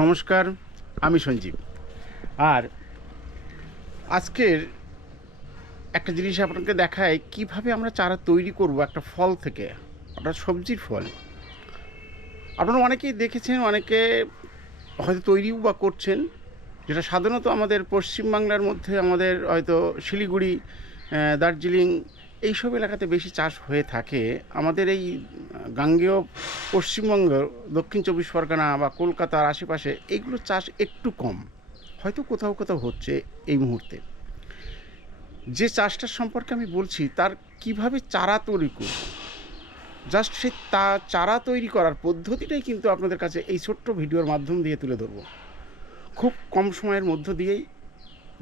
নমস্কার, আমি সঞ্জীব। আর আজকের একটা জিনিস আপনাকে দেখায়, কীভাবে আমরা চারা তৈরি করব একটা ফল থেকে, একটা সবজির ফল। আপনারা অনেকেই দেখেছেন, অনেকে হয়তো তৈরিও বা করছেন, যেটা সাধারণত আমাদের পশ্চিমবাংলার মধ্যে আমাদের হয়তো শিলিগুড়ি দার্জিলিং এইসব এলাকাতে বেশি চাষ হয়ে থাকে। আমাদের এই গাঙ্গেয় পশ্চিমবঙ্গ, দক্ষিণ চব্বিশ পরগনা বা কলকাতার আশেপাশে এইগুলো চাষ একটু কম। হয়তো কোথাও কোথাও হচ্ছে এই মুহূর্তে। যে চাষটার সম্পর্কে আমি বলছি, তার কীভাবে চারা তৈরি করব? জাস্ট সে তা চারা তৈরি করার পদ্ধতিটাই কিন্তু আপনাদের কাছে এই ছোট্ট ভিডিওর মাধ্যম দিয়ে তুলে ধরবো। খুব কম সময়ের মধ্য দিয়েই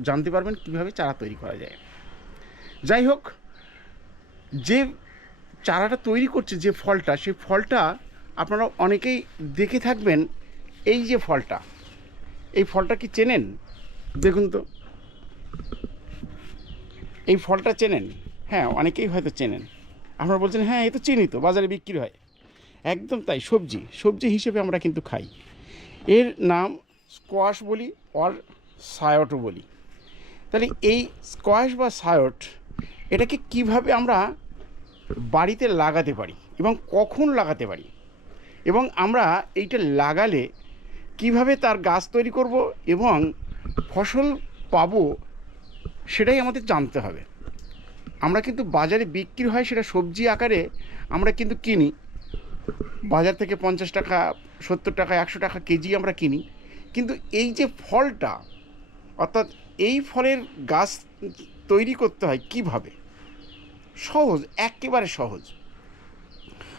জানতে পারবেন কীভাবে চারা তৈরি করা যায়। যাই হোক যে চারাটা তৈরি করছে যে ফলটা, সেই ফলটা আপনারা অনেকেই দেখে থাকবেন এই যে ফলটা। এই ফলটা কি চেনেন? দেখুন তো। এই ফলটা চেনেন? হ্যাঁ অনেকেই হয়তো চেনেন। আপনারা বলছেন হ্যাঁ এ তো চিনি তো, বাজারে বিক্রি হয়। একদম তাই, সবজি সবজি হিসেবে আমরা কিন্তু খাই। এর নাম স্কোয়াশ বলি, অর সায়টও বলি। তাহলে এই স্কোয়াশ বা সায়ট এটাকে কীভাবে আমরা বাড়িতে লাগাতে পারি এবং কখন লাগাতে পারি? এবং আমরা এইটা লাগালে কীভাবে তার গাছ তৈরি করব এবং ফসল পাবো সেটাই আমাদের জানতে হবে। আমরা কিন্তু বাজারে বিক্রি হয় সেটা সবজি আকারে আমরা কিন্তু কিনি। বাজার থেকে পঞ্চাশ টাকা, সত্তর টাকা, একশো টাকা কেজি আমরা কিনি। কিন্তু এই যে ফলটা, অর্থাৎ এই ফলের গাছ তৈরি করতে হয় কীভাবে? সহজ, একেবারে সহজ।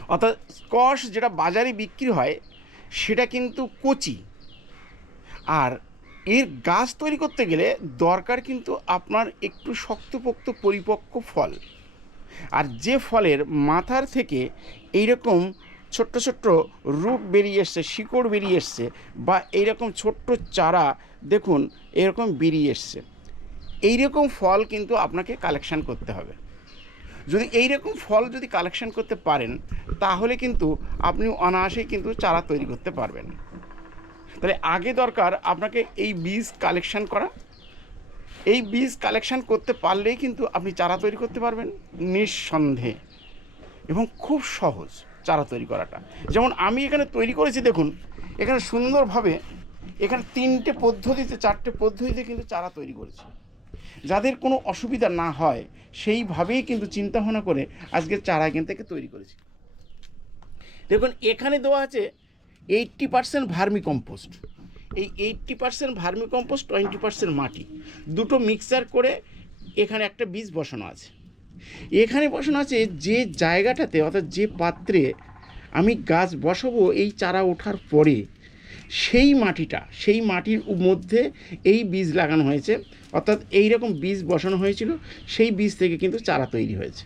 অর্থাৎ স্কোয়াশ যেটা বাজারে বিক্রি হয়, সেটা কিন্তু কচি। আর এর গাছ তৈরি করতে গেলে দরকার কিন্তু আপনার একটু শক্তপোক্ত পরিপক্ক ফল। আর যে ফলের মাথার থেকে এইরকম ছোট্ট ছোট্ট রূপ বেরিয়ে এসছে, শিকড় বেরিয়ে এসছে, বা এইরকম ছোট্ট চারা, দেখুন, এরকম বেরিয়ে এসছে। এইরকম ফল কিন্তু আপনাকে কালেকশান করতে হবে। যদি এই রকম ফল যদি কালেকশন করতে পারেন, তাহলে কিন্তু আপনি অনায়াসেই কিন্তু চারা তৈরি করতে পারবেন। তাহলে আগে দরকার আপনাকে এই বীজ কালেকশন করা। এই বীজ কালেকশন করতে পারলেই কিন্তু আপনি চারা তৈরি করতে পারবেন নিঃসন্দেহে। এবং খুব সহজ চারা তৈরি করাটা। যেমন আমি এখানে তৈরি করেছি, দেখুন, এখানে সুন্দরভাবে এখানে তিনটে পদ্ধতিতে, চারটে পদ্ধতিতে কিন্তু চারা তৈরি করেছি। যাদের কোনো অসুবিধা না হয়, সেইভাবেই কিন্তু চিন্তা ভাবনা করে আজকে চারা এখান তৈরি করেছি। দেখুন, এখানে দেওয়া আছে এইট্টি পার্সেন্ট ভার্মি কম্পোস্ট এই eighty percent vermicompost twenty percent মাটি। দুটো মিক্সার করে এখানে একটা বীজ বসানো আছে। এখানে বসানো আছে যে জায়গাটাতে, অর্থাৎ যে পাত্রে আমি গাছ বসাবো, এই চারা ওঠার পরে সেই মাটিটা, সেই মাটির মধ্যে এই বীজ লাগানো হয়েছে। অর্থাৎ এই রকম বীজ বসানো হয়েছিল, সেই বীজ থেকে কিন্তু চারা তৈরি হয়েছে।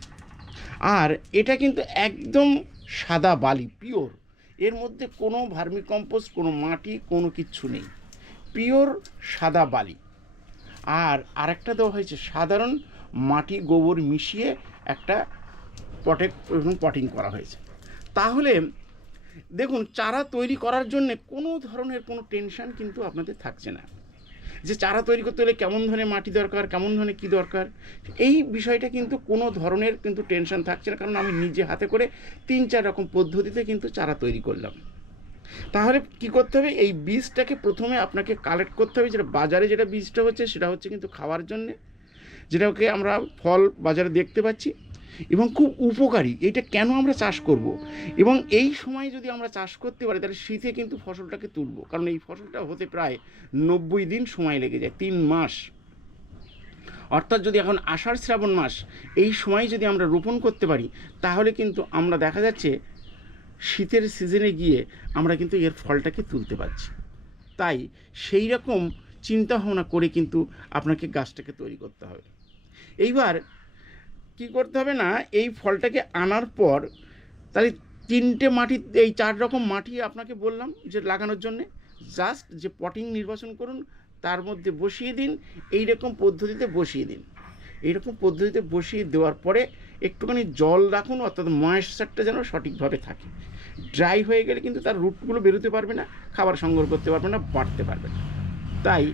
আর এটা কিন্তু একদম সাদা বালি, পিওর। এর মধ্যে কোনো ভার্মি কম্পোস্ট কোনো মাটি, কোনো কিচ্ছু নেই। পিওর সাদা বালি। আর আরেকটা দেওয়া হয়েছে, সাধারণ মাটি গোবর মিশিয়ে একটা পটে পটিং করা হয়েছে। তাহলে দেখুন, চারা তৈরি করার জন্য কোনো ধরনের কোনো টেনশন কিন্তু আপনাদের থাকছে না। যে চারা তৈরি করতে হলে কেমন ধরনের মাটি দরকার, কেমন ধরনের কী দরকার, এই বিষয়টা কিন্তু কোনো ধরনের কিন্তু টেনশন থাকছে না। কারণ আমি নিজে হাতে করে তিন, চার রকম পদ্ধতিতে কিন্তু চারা তৈরি করলাম। তাহলে কি করতে হবে? এই বীজটাকে প্রথমে আপনাকে কালেক্ট করতে হবে। যেটা বাজারে যেটা বীজটা হচ্ছে, সেটা হচ্ছে কিন্তু খাওয়ার জন্যে। যেটাকে আমরা ফল বাজারে দেখতে পাচ্ছি। এবং খুব উপকারী। এটা কেন আমরা চাষ করব? এবং এই সময় যদি আমরা চাষ করতে পারি, তাহলে শীতে কিন্তু ফসলটাকে তুলব। কারণ এই ফসলটা হতে প্রায় নব্বই দিন সময় লেগে যায়, তিন মাস। অর্থাৎ যদি এখন আষাঢ় শ্রাবণ মাস, এই সময় যদি আমরা রোপণ করতে পারি, তাহলে কিন্তু আমরা দেখা যাচ্ছে শীতের সিজনে গিয়ে আমরা কিন্তু এর ফলটাকে তুলতে পারছি। তাই সেই রকম চিন্তা ভাবনা করে কিন্তু আপনাকে গাছটাকে তৈরি করতে হবে। এইবার কি করতে হবে না, এই ফলটাকে আনার পর তাহলে তিনটে মাটি, এই চার রকম মাটি আপনাকে বললাম যে লাগানোর জন্যে। জাস্ট যে পটিং নির্বাচন করুন, তার মধ্যে বসিয়ে দিন এই রকম পদ্ধতিতে বসিয়ে দিন। এইরকম পদ্ধতিতে বসিয়ে দেওয়ার পরে একটুখানি জল রাখুন, অর্থাৎ ময়েশ্চারটা যেন সঠিকভাবে থাকে। ড্রাই হয়ে গেলে কিন্তু তার রুটগুলো বেরোতে পারবে না, খাবার সংগ্রহ করতে পারবে না, বাড়তে পারবে না। তাই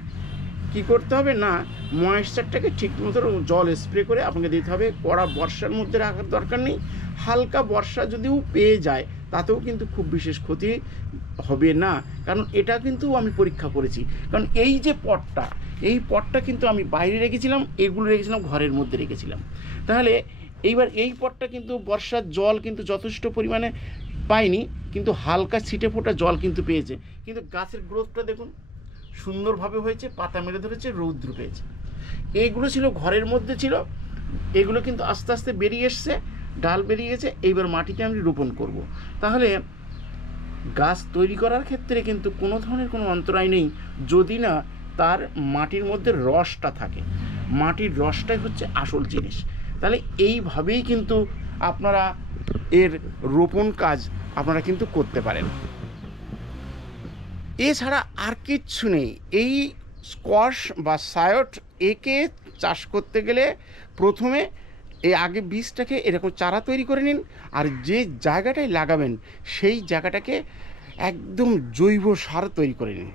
কি করতে হবে? না ময়েশ্চারটাকে ঠিক মতো জল স্প্রে করে আপনাকে দিতে হবে। কড়া বর্ষার মধ্যে রাখার দরকার নেই। হালকা বর্ষা যদিও পেয়ে যায়, তাতেও কিন্তু খুব বিশেষ ক্ষতি হবে না। কারণ এটা কিন্তু আমি পরীক্ষা করেছি। কারণ এই যে পটটা, এই পটটা কিন্তু আমি বাইরে রেখেছিলাম, এগুলো রেখেছিলাম, ঘরের মধ্যে রেখেছিলাম। তাহলে এইবার এই পটটা কিন্তু বর্ষার জল কিন্তু যথেষ্ট পরিমাণে পায়নি কিন্তু হালকা ছিটে ফোটা জল কিন্তু পেয়েছে। কিন্তু গাছের গ্রোথটা দেখুন সুন্দরভাবে হয়েছে, পাতা মেরে ধরেছে, রৌদ্র পেয়েছে। এইগুলো ছিল, ঘরের মধ্যে ছিল। এগুলো কিন্তু আস্তে আস্তে বেরিয়ে এসছে, ডাল বেরিয়ে গেছে, এইবার মাটিতে আমি রোপণ করব। তাহলে গাছ তৈরি করার ক্ষেত্রে কিন্তু কোনো ধরনের কোনো অন্তরায় নেই, যদি না তার মাটির মধ্যে রসটা থাকে। মাটির রসটাই হচ্ছে আসল জিনিস। তাহলে এইভাবেই কিন্তু আপনারা এর রোপণ কাজ আপনারা কিন্তু করতে পারেন। এছাড়া আর কিচ্ছু নেই। এই স্কোয়াশ বা সায়ট একে চাষ করতে গেলে প্রথমে এই আগে বীজটাকে এরকম চারা তৈরি করে নিন আর যে জায়গাটায় লাগাবেন সেই জায়গাটাকে একদম জৈব সার তৈরি করে নিন।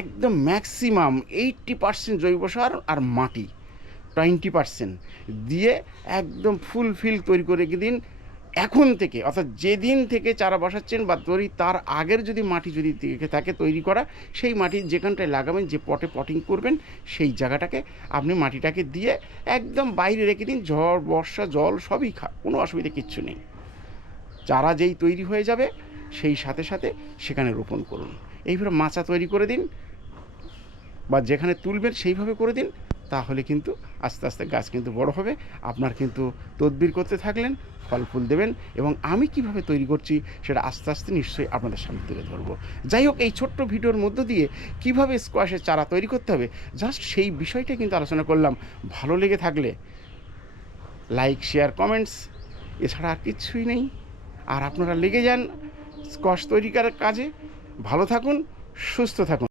একদম ম্যাক্সিমাম এইট্টি পার্সেন্ট জৈব সার আর মাটি টোয়েন্টি পার্সেন্ট দিয়ে একদম ফুলফিল তৈরি করে দিন। এখন থেকে, অর্থাৎ যেদিন থেকে চারা বসাচ্ছেন বা তৈরি, তার আগের যদি মাটি যদি থেকে তৈরি করা, সেই মাটি যেখানটায় লাগাবেন, যে পটে পটিং করবেন, সেই জায়গাটাকে আপনি মাটিটাকে দিয়ে একদম বাইরে রেখে দিন, ঝড়, বর্ষা, জল সবই খা, কোনো অসুবিধা কিচ্ছু নেই। চারা যেই তৈরি হয়ে যাবে, সেই সাথে সাথে সেখানে রোপণ করুন। এইভাবে মাচা তৈরি করে দিন, বা যেখানে তুলবেন সেইভাবে করে দিন তাহলে কিন্তু আস্তে আস্তে গাছ কিন্তু বড় হবে। আপনার কিন্তু তদবির করতে থাকলেন ফল ফুল দেবেন এবং আমি কীভাবে তৈরি করছি সেটা আস্তে আস্তে নিশ্চয়ই আপনাদের সামনে তুলে ধরবো। যাই হোক, এই ছোট্ট ভিডিওর মধ্য দিয়ে কীভাবে স্কোয়াশের চারা তৈরি করতে হবে জাস্ট সেই বিষয়টা কিন্তু আলোচনা করলাম। ভালো লেগে থাকলে লাইক শেয়ার কমেন্টস এছাড়া আর কিছুই নেই। আর আপনারা লেগে যান স্কোয়াশ তৈরি করার কাজে। ভালো থাকুন, সুস্থ থাকুন।